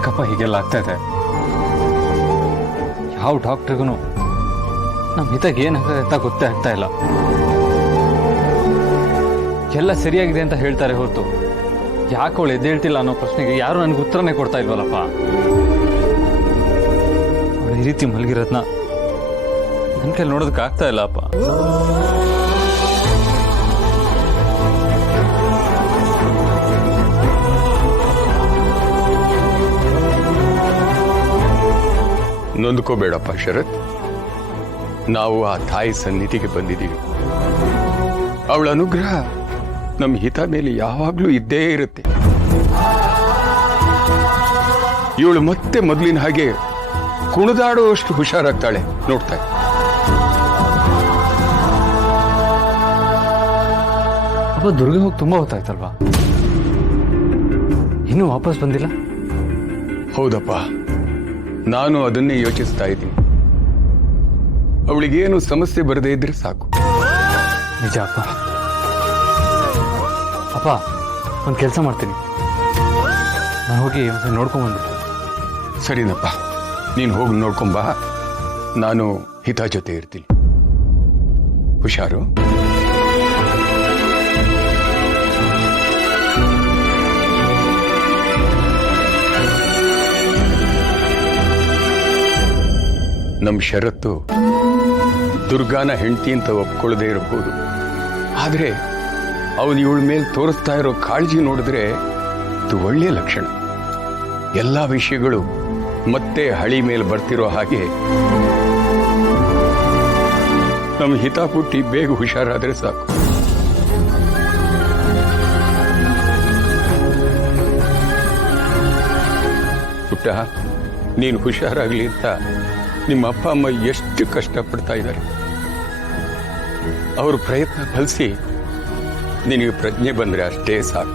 ಯಾಕಪ್ಪ ಹೀಗೆಲ್ಲ ಆಗ್ತಾ ಇದೆ? ಯಾವ ಡಾಕ್ಟ್ರಿಗೂ ನಮ್ಮ ಹಿತಾಗ ಏನಾಗ್ತದೆ ಅಂತ ಗೊತ್ತೇ ಆಗ್ತಾ ಇಲ್ಲ. ಎಲ್ಲ ಸರಿಯಾಗಿದೆ ಅಂತ ಹೇಳ್ತಾರೆ ಹೊರತು ಯಾಕೆ ಅವಳು ಎದ್ದೇಳ್ತಿಲ್ಲ ಅನ್ನೋ ಪ್ರಶ್ನೆಗೆ ಯಾರು ನನಗೆ ಉತ್ತರನೇ ಕೊಡ್ತಾ ಇಲ್ವಲ್ಲಪ್ಪ. ಅವಳು ಈ ರೀತಿ ಮಲಗಿರೋದನ್ನ ನನ್ನ ಕೈಲಿ ನೋಡೋದಕ್ಕೆ ಆಗ್ತಾ ಇಲ್ಲ ಅಪ್ಪ. ನೊಂದ್ಕೋಬೇಡಪ್ಪ ಶರತ್, ನಾವು ಆ ತಾಯಿ ಸನ್ನಿಧಿಗೆ ಬಂದಿದ್ದೀವಿ. ಅವಳ ಅನುಗ್ರಹ ನಮ್ಮ ಹಿತ ಮೇಲೆ ಯಾವಾಗ್ಲೂ ಇದ್ದೇ ಇರುತ್ತೆ. ಇವಳು ಮತ್ತೆ ಮೊದಲಿನ ಹಾಗೆ ಕುಣಿದಾಡುವಷ್ಟು ಹುಷಾರಾಗ್ತಾಳೆ, ನೋಡ್ತಾ. ಅಪ್ಪ ದುರ್ಗ ಹೋಗಿ ತುಂಬಾ ಹೊತ್ತಾಯ್ತಲ್ವಾ? ಇನ್ನೂ ವಾಪಸ್ ಬಂದಿಲ್ಲ? ಹೌದಪ್ಪ, ನಾನು ಅದನ್ನೇ ಯೋಚಿಸ್ತಾ ಇದ್ದೀನಿ. ಅವಳಿಗೇನು ಸಮಸ್ಯೆ ಬರದೇ ಇದ್ರೆ ಸಾಕು. ನಿಜ ಅಪ್ಪ. ಅಪ್ಪ ಒಂದು ಕೆಲಸ ಮಾಡ್ತೀನಿ, ನಾನು ಹೋಗಿ ಒಂದು ನೋಡ್ಕೊಂಡ್ಬಂದ್ಬಿಡ್ತೀನಿ. ಸರಿನಪ್ಪ, ನೀನು ಹೋಗಿ ನೋಡ್ಕೊಂಬಾ, ನಾನು ಹಿತ ಜೊತೆ ಇರ್ತೀನಿ. ಹುಷಾರು. ನಮ್ಮ ಷರತ್ತು ದುರ್ಗಾನ ಹೆಂಡತಿ ಅಂತ ಒಪ್ಕೊಳ್ಳದೆ ಇರಬಹುದು, ಆದ್ರೆ ಅವನು ಇವಳ ಮೇಲೆ ತೋರಿಸ್ತಾ ಇರೋ ಕಾಳಜಿ ನೋಡಿದ್ರೆ ಇದು ಒಳ್ಳೆಯ ಲಕ್ಷಣ. ಎಲ್ಲಾ ವಿಷಯಗಳು ಮತ್ತೆ ಹಳಿ ಮೇಲೆ ಬರ್ತಿರೋ ಹಾಗೆ ನಮ್ಮ ಹಿತಾಪುಟ್ಟಿ ಬೇಗ ಹುಷಾರಾದ್ರೆ ಸಾಕು. ಪುಟ್ಟ, ನೀನು ಹುಷಾರಾಗ್ಲಿ ಅಂತ ನಿಮ್ಮ ಅಪ್ಪ ಅಮ್ಮ ಎಷ್ಟು ಕಷ್ಟಪಡ್ತಾ ಇದ್ದಾರೆ. ಅವ್ರ ಪ್ರಯತ್ನ ಫಲಿಸಿ ನಿನಗೆ ಪ್ರಜ್ಞೆ ಬಂದ್ರೆ ಅಷ್ಟೇ ಸಾಕು.